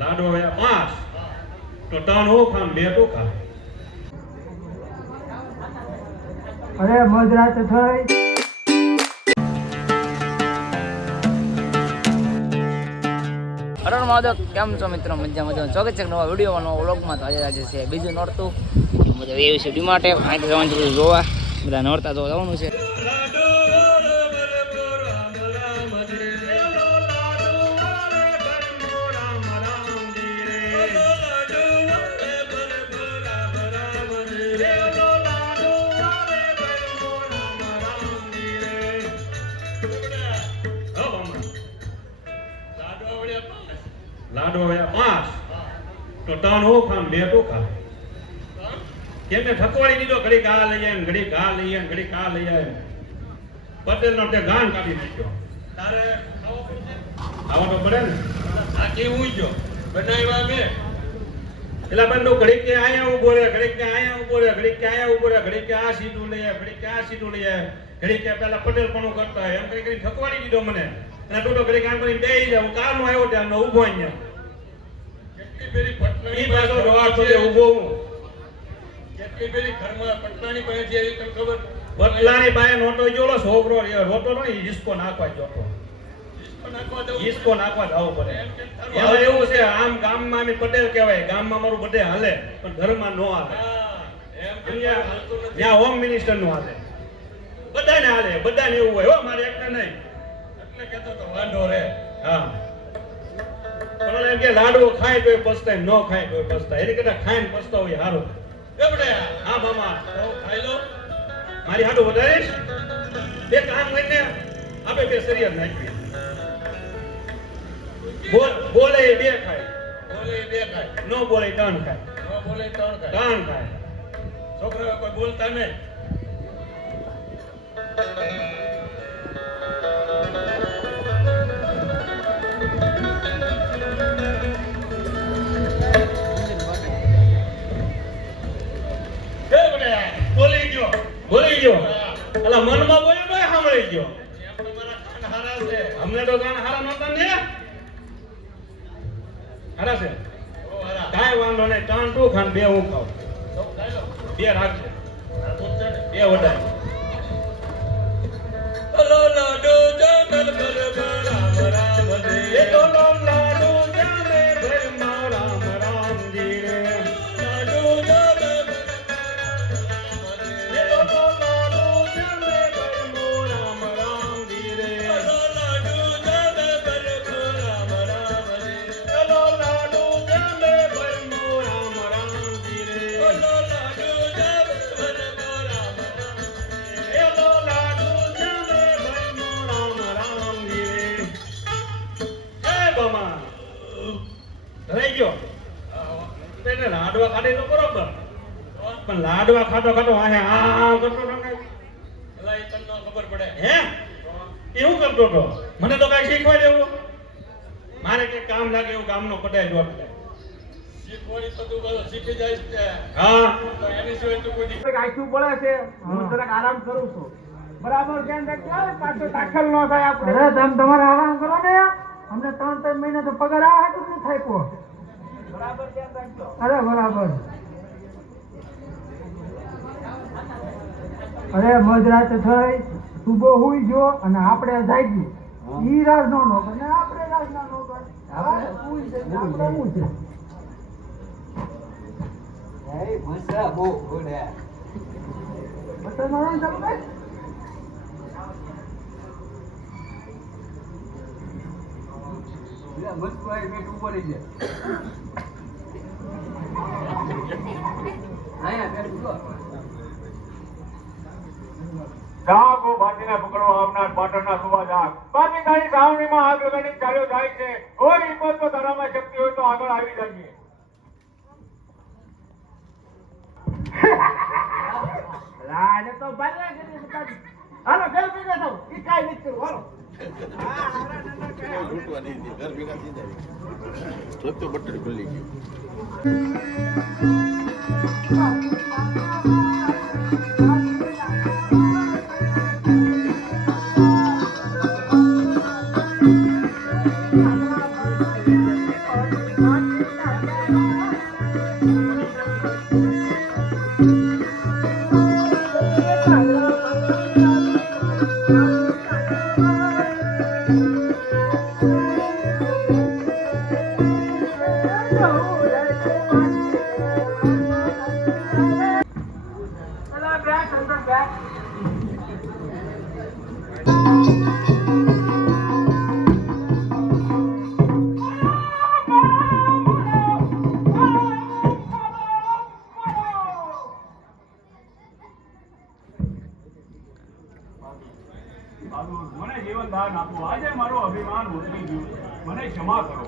લાડવા વયા પાંચ. તો ત્રણ હું ખામ બે તું ખા અરે મધરાત થઈ. હરણ માધવ કેમ છો મિત્રો? મજા મજા સ્વાગત છે નવા વિડીયોમાં નવા વ્લોગમાં. તો આજે આજે છે બીજું નોરતું. મતલબ એ વિશે ડીમાર્ટે. માહિતી જવાનું જોવા. બધા નોરતા તો જવાનું છે. લાડવા વયા પાંચ. તો ત્રણ હું ખામ બે તું ખા કેમ ઠકવાડી દીધો ઘડી આ લઈ આવે ને ઘડીક આ લઈ જાય ને ઘડીક આ લઈ આવે પટેલ નો તે ગાન કાઢી નાખ્યો. તારે ખાવા તો પડે ને. આ કેવું ગયો બનાવ્યા બે એટલે બંધુ ઘડીક કે આયા ઊભો રહે ઘડીક કે આયા ઊભો રહે ઘડીક કે આયા ઊભો રહે ઘડીક કે આ સીધું લઈ આવે ઘડીક કે આ સીધું લઈ આવે ઘડીક કે પેલા પટેલ પણ કરતા હોય. એમ કરી કરી ઠકવાડી દીધો મને. અને તું તો ઘડીક આમ કરીને બે જાવ હું કામ આવ્યો ત્યાં ઊભો અહીંયા. કેટલી પેલી પટનાની ઈ પાછો દોડ સુધી હું. કેટલી પેલી ઘરમાં પટનાની પાસે છે એ તને ખબર? બદલાની બાએ નોટો જોલો છોકરો રોટો નો ઈ નાખવા જોતો. ડિસ્કો નાખવા જવું હિસકો નાખવા જવું પડે. એમ કેમ તારું એમાં એવું છે આમ ગામમાં અમે પટેલ કહેવાય ગામમાં મારું બધે હાલે પણ ઘરમાં નો હાલે. ત્યાં હોમ મિનિસ્ટરનું હાલે. બધાને હાલે બધાને એવું હોય. હો મારે એકને નહીં. એટલે કેતો તો વાંધો રે હા. પણ કે લાડવો ખાય તોય પસ્તાય ન ખાય તોય પસ્તાય. એની કરતા ખાઈને પસ્તાવ હોય સારું એ હા મામા ખાઈ લો. મારી હાટું વધારીશ. બે કામ કરીને આપણે બે શરીર નાખીએ બોલ બોલે બે ખાય. બોલે બે ખાય. નો બોલે ત્રણ ખાય. નો બોલે ત્રણ ખાય. ત્રણ ખાય. છોકરાઓ કોઈ બોલતા નહીં. ગયો. એટલે મનમાં બોલ્યો તો સાંભળી ગયો. અમને તો કાન હારા નહોતા ને? હારા છે? કાંઈ વાંધો નહીં ત્રણ તું ખાન, બે હું ખાવ બે રાખજે. બે વધારે. ગયો તેને લાડવા ખાડે તો બરોબર પણ લાડવા ખાતો ખાતો આ આ કરતો તો કાંઈ અલા એ તને ખબર પડે. હે? એવું કરતો તો? મને તો કઈ શીખવા દેવું મારે કઈ કામ લાગે એવું કામનો પટાઈ જોવા શીખવાડી તો તું બધું શીખી જઈશ તે. હા. તો એની સિવાય તું કોઈ આખું પડે છે? હું જરાક આરામ કરું છું. બરાબર ધ્યાન રાખજો પાછો દાખલ ન થાય આપણે. અરે તમે તમારે આરામ કરો ને અમને ત્રણ ત્રણ મહિના તો પગાર આ હાટું નહીં થાય કો બરાબર ધ્યાન રાખજો અરે બરાબર. અરે મધરાત થઈ સુબો હુઈ જો અને આપણે જાગી. ઈ રાજ નો નો અને આપણે રાજ ના નો આપણે? હુઈ જઈએ, આપણે હું છે બસ ભાઈ ચાલુ ઉપર જાગો ભાતીને પકડવા આવનાર પાટણના સુવા જાગ બાકી સાવણીમાં આ લગાડી ચાલ્યો જાય છે કોઈ હિંમત તો તારામાં શક્તિ હોય તો આગળ આવી જઈએ. લાડે તો ભલે કરી બતાવી. હાલો ઘર ભેગા થાવ ઈ કાંઈ નથી કરવું. હાલો. ઘર ભેગા થઈ જાય. જોતો બટર ખુલ્લી ગયું. મને જીવન દાન આપો. આજે મારો અભિમાન ઉતરી ગયું. મને ક્ષમા કરો.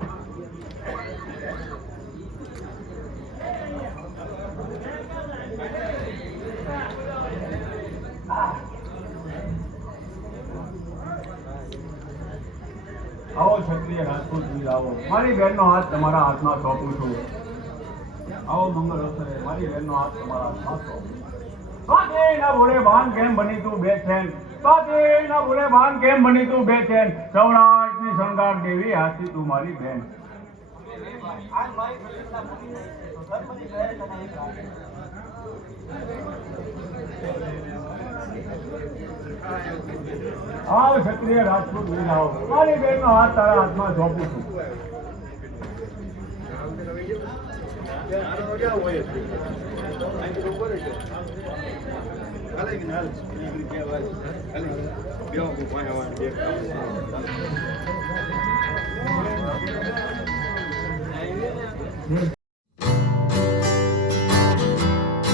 રાજપૂત થઈ આવો મારી બહેનનો હાથ તમારા હાથમાં સોંપું છું. આવો મંગળ અવસરે મારી બહેનનો હાથ તમારા હાથમાં સોંપું ના બોલે ભાન કેમ બની તું બે ચેન બાજે ના બોલે ભાન કેમ બની તું બે ચેન સૌરાષ્ટ્રની શણગાર દેવી હાથી તું મારી બહેન? આવ ક્ષત્રિય રાજપૂત વીર આવો મારી બહેનનો હાથ તારા હાથમાં સોંપું છું.